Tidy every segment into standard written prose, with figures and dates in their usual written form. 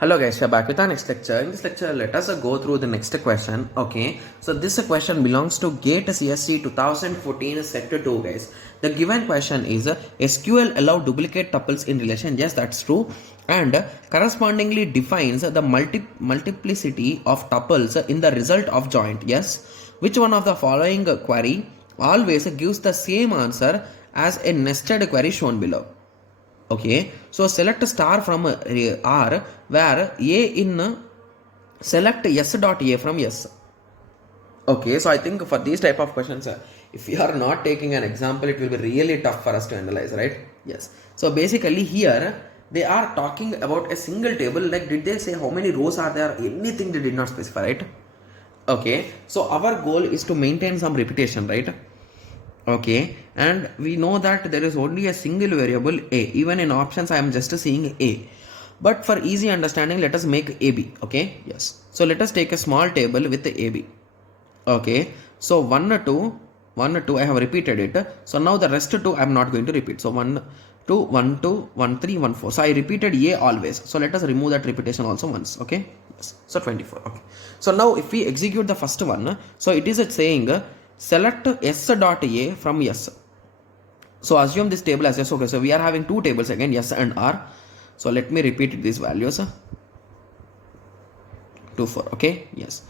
Hello guys, we are back with our next lecture. In this lecture, let us go through the next question. Okay, so this question belongs to GATE CSC 2014 Sector 2 guys. The given question is SQL allow duplicate tuples in relation. Yes, that's true. And correspondingly defines the multiplicity of tuples in the result of joint. Yes, which one of the following query always gives the same answer as a nested query shown below? Okay, so select star from R where A in select S dot A from S. Okay, so I think for these type of questions, if you are not taking an example, it will be really tough for us to analyze, right? Yes. So basically here they are talking about a single table. Like, did they say how many rows are there? Anything they did not specify, right? Okay, so our goal is to maintain some repetition, right? Okay, and we know that there is only a single variable a. Even in options I am just seeing a, but for easy understanding let us make ab. Okay, yes, so let us take a small table with ab. Okay, so 1 2 1 2 I have repeated it, so now the rest 2 I am not going to repeat. So 1 2 1 2 1 3 1 4, so I repeated a always, so let us remove that repetition also once. Okay, yes, so 24. Okay, so now if we execute the first one, so it is saying select S dot A from S. So assume this table as S. Okay, so we are having two tables again, S and R. So let me repeat these values. 2 4. Okay, yes.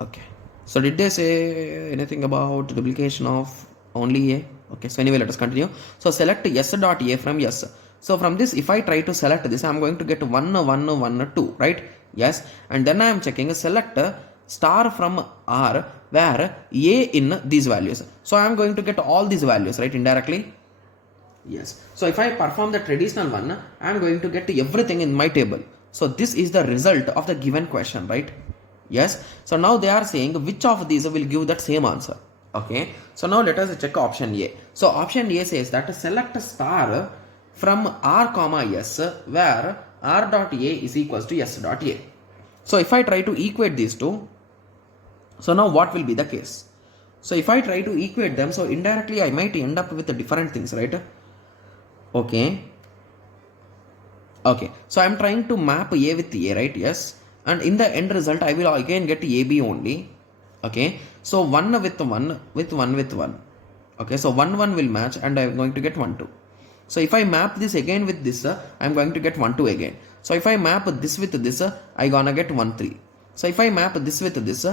Okay, so did they say anything about duplication of only A? Okay, so anyway let us continue. So select S dot A from S. So from this, if I try to select this, I am going to get 1 1 1 2, right? Yes, and then I am checking select star from R where A in these values. So I am going to get all these values, right, indirectly. Yes, so if I perform the traditional one, I am going to get everything in my table. So this is the result of the given question, right? Yes, so now they are saying which of these will give that same answer. Okay, so now let us check option A. So option A says that select star from R comma S where R dot A is equals to S dot A. So if I try to equate these two, so now what will be the case? So if I try to equate them, so indirectly I might end up with different things, right? Okay. Okay, so I'm trying to map A with A, right? Yes. And in the end result, I will again get AB only. Okay. So 1 with 1 with 1 with 1. Okay. So 1 1 will match and I'm going to get 1 2. So if I map this again with this, I'm going to get 1 2 again. So if I map this with this, I gonna get 1 3. So if I map this with this,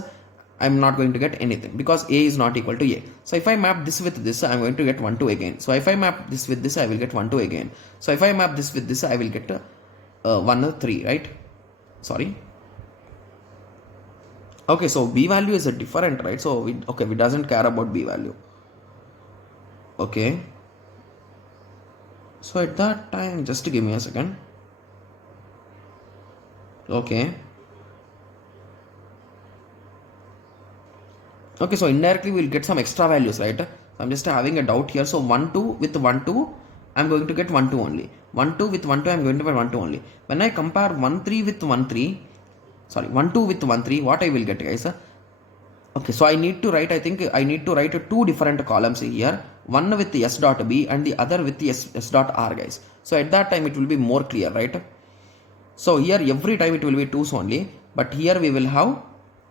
I'm not going to get anything because A is not equal to A. So if I map this with this, I'm going to get 1 2 again. So if I map this with this, I will get 1 2 again. So if I map this with this, I will get 1 3, right? Sorry. Okay, so B value is a different, right? So we doesn't care about B value. Okay. So at that time, just give me a second. Okay. Okay, so indirectly we'll get some extra values, right? I'm just having a doubt here. So 1 2 with 1 2, I'm going to get 1 2 only. 1 2 with 1 2, I'm going to get 1 2 only. When I compare 1 3 with 1 3, sorry, 1 2 with 1 3, what I will get, guys? Okay, so I need to write, I think I need to write two different columns here. One with the S dot B and the other with the S dot R, guys. So at that time it will be more clear, right? So here every time it will be 2's only, but here we will have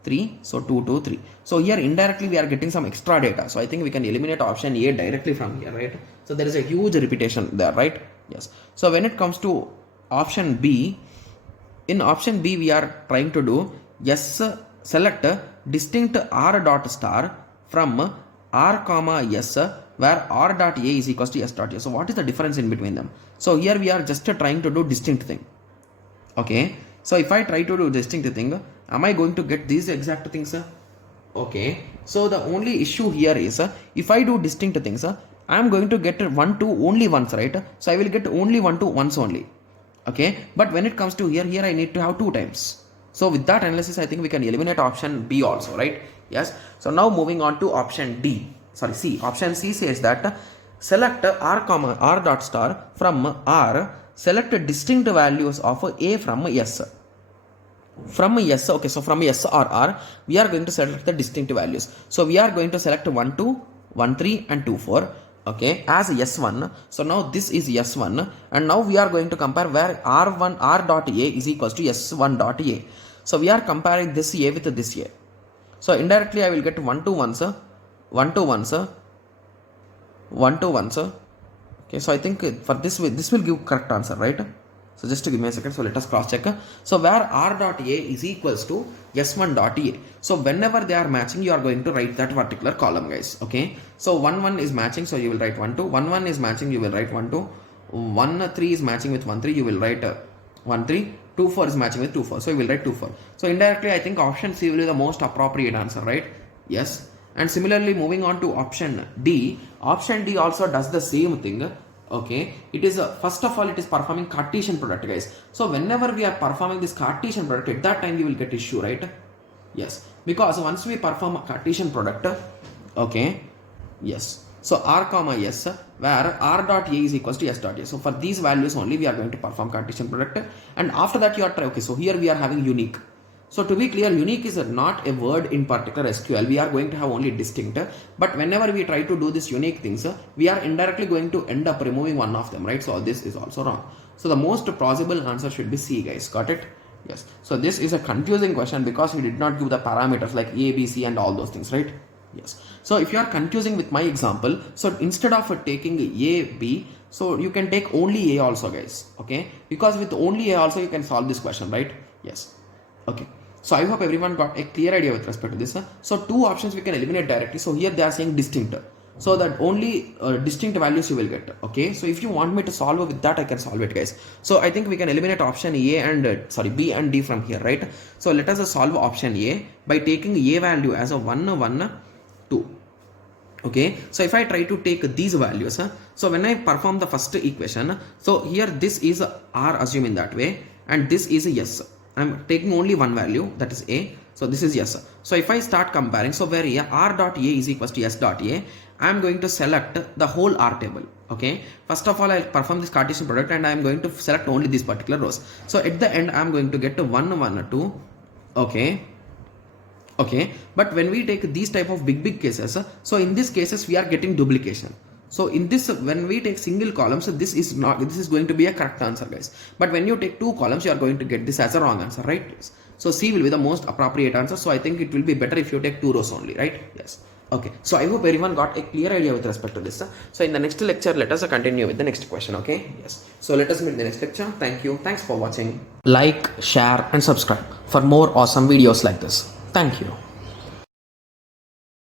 3, so 2 2 3. So here indirectly we are getting some extra data. So I think we can eliminate option A directly from here, right? So there is a huge repetition there, right? Yes. So when it comes to option B, in option B we are trying to do select distinct R dot star from R comma S where R dot A is equals to S dot A. So what is the difference in between them? So here we are just trying to do distinct thing. Okay, so if I try to do distinct thing, am I going to get these exact things? Okay, so the only issue here is if I do distinct things, I am going to get 1 2 only once, right? So I will get only 1 2 once only. Okay, but when it comes to here I need to have 2 times. So with that analysis, I think we can eliminate option B also, right? Yes. So now moving on to option C. Option C says that select R comma R dot star from R. Select distinct values of A from S. From S, okay, so from S or R, we are going to select the distinct values. So we are going to select 1 2, 1 3 and 2 4. okay, as S1. So now this is S1, and now we are going to compare where R1 R dot A is equals to S1 dot A. So we are comparing this A with this A. So indirectly I will get 1 to 1, sir, 1 to 1, sir, 1 to 1, sir. Okay, so I think for this will give correct answer, right? So just to give me a second, so let us cross check. So where R dot A is equals to S1 dot A. So whenever they are matching, you are going to write that particular column, guys. Okay, so 1 1 is matching, so you will write 1 2. 1 1 is matching, you will write 1 2. 1 3 is matching with 1 3, you will write 1 3. 2 4 is matching with 2 4, so you will write 2 4. So indirectly I think option C will be the most appropriate answer, right? Yes. And similarly, moving on to option D also does the same thing. Okay, it is first of all it is performing Cartesian product, guys. So whenever we are performing this Cartesian product, at that time you will get issue, right? Yes, because once we perform a Cartesian product, okay, yes, so R comma S, where R dot A is equals to S dot A. So for these values only we are going to perform Cartesian product, and after that you are okay, so here we are having unique. So to be clear, unique is not a word in particular SQL. We are going to have only distinct. But whenever we try to do this unique things, we are indirectly going to end up removing one of them, right? So this is also wrong. So the most plausible answer should be C, guys. Got it? Yes. So this is a confusing question because we did not give the parameters like A, B, C and all those things, right? Yes. So if you are confusing with my example, so instead of taking A, B, so you can take only A also, guys. Okay? Because with only A also you can solve this question, right? Yes. Okay. So I hope everyone got a clear idea with respect to this. So two options we can eliminate directly. So here they are saying distinct. So that only distinct values you will get. Okay. So if you want me to solve with that, I can solve it, guys. So I think we can eliminate option A and B and D from here, right? So let us solve option A by taking A value as a 1 1 2. Okay. So if I try to take these values, so when I perform the first equation, so here this is R, assume in that way, and this is yes. I'm taking only one value, that is A. So this is yes. So if I start comparing, so where R dot A is equals to S dot A, I'm going to select the whole R table. Okay. First of all, I'll perform this Cartesian product and I'm going to select only these particular rows. So at the end, I'm going to get to 1 1 2. Okay. Okay. But when we take these type of big cases, so in these cases, we are getting duplication. So in this, when we take single columns, this is going to be a correct answer, guys. But when you take two columns, you are going to get this as a wrong answer, right? Yes. So C will be the most appropriate answer. So I think it will be better if you take 2 rows only, right? Yes. Okay. So I hope everyone got a clear idea with respect to this. So in the next lecture, let us continue with the next question, okay? Yes. So let us meet in the next lecture. Thank you. Thanks for watching. Like, share and subscribe for more awesome videos like this. Thank you.